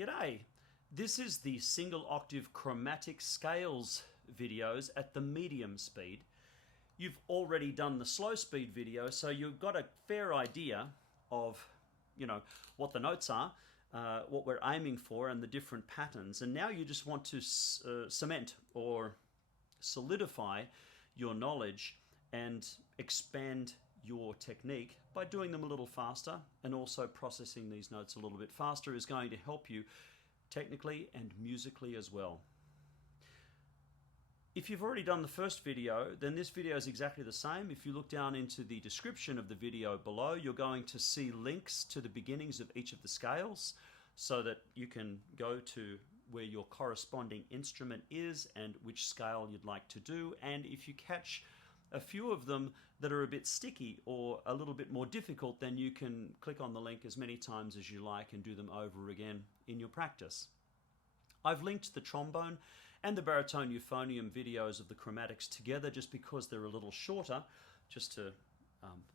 G'day! This is the single octave chromatic scales videos at the medium speed. You've already done the slow speed video, so you've got a fair idea of, what the notes are, what we're aiming for, and the different patterns. And now you just want to cement or solidify your knowledge and expand your technique by doing them a little faster, and also processing these notes a little bit faster is going to help you technically and musically as well. If you've already done the first video, then this video is exactly the same. If you look down into the description of the video below, you're going to see links to the beginnings of each of the scales so that you can go to where your corresponding instrument is and which scale you'd like to do. And if you catch a few of them that are a bit sticky or a little bit more difficult, then you can click on the link as many times as you like and do them over again in your practice. I've linked the trombone and the baritone euphonium videos of the chromatics together just because they're a little shorter, just to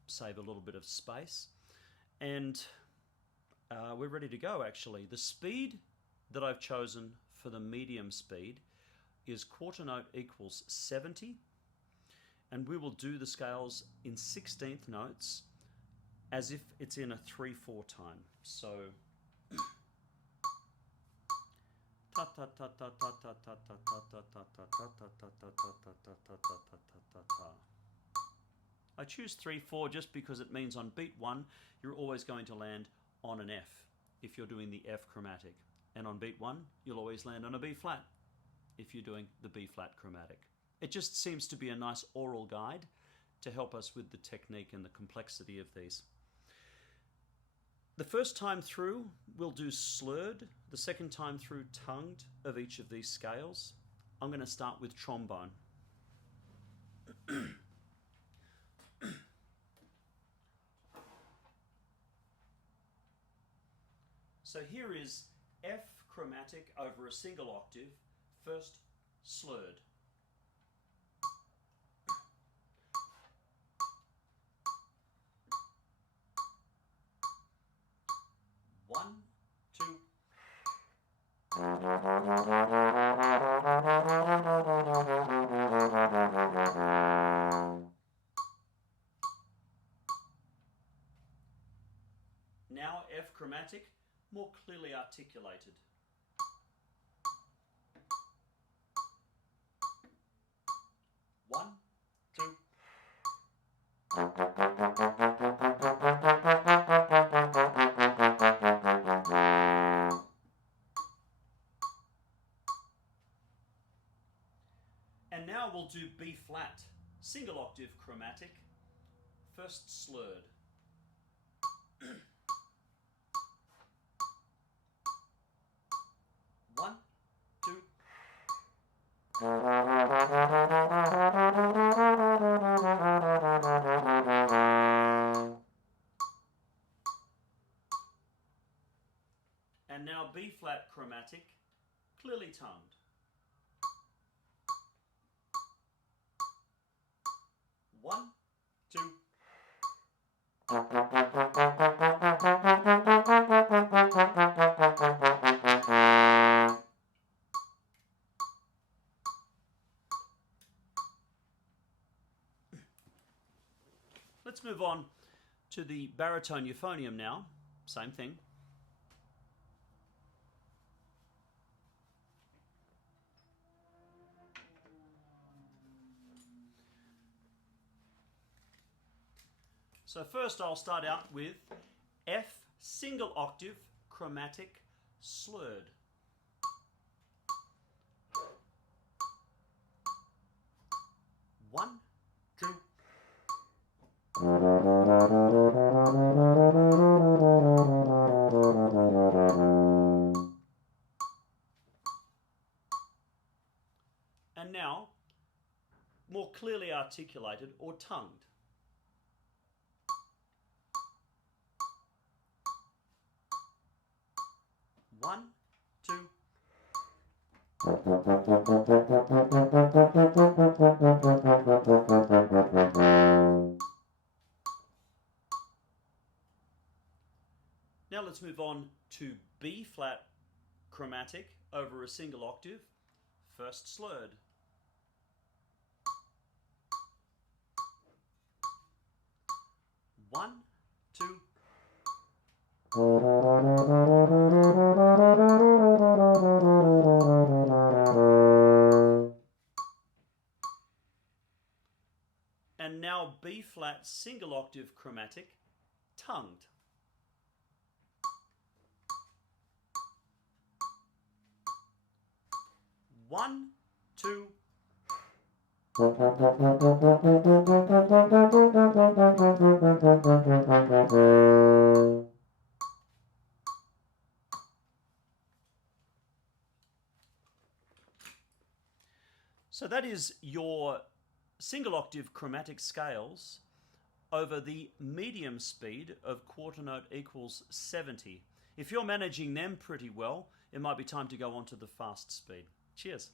save a little bit of space. And we're ready to go actually. The speed that I've chosen for the medium speed is quarter note equals 70. And we will do the scales in 16th notes as if it's in a 3/4 time. So I choose 3/4 just because it means on beat 1 you're always going to land on an F if you're doing the F chromatic, and on beat 1 you'll always land on a B flat if you're doing the B flat chromatic. It just seems to be a nice oral guide to help us with the technique and the complexity of these. The first time through, we'll do slurred. The second time through, tongued of each of these scales. I'm going to start with trombone. So here is F chromatic over a single octave, first slurred. One, two. Now F chromatic, more clearly articulated. One, two. And now we'll do B flat, single octave chromatic, first slurred. One, two. And now B flat chromatic, clearly tongued. One, two. Let's move on to the baritone euphonium now. Same thing. So first I'll start out with F single octave chromatic slurred. One, two. And now more clearly articulated or tongued. One, two. Now let's move on to B flat chromatic over a single octave, first slurred. One, two. And now B flat single octave chromatic, tongued. One, two. So that is your single octave chromatic scales over the medium speed of quarter note equals 70. If you're managing them pretty well, it might be time to go on to the fast speed. Cheers.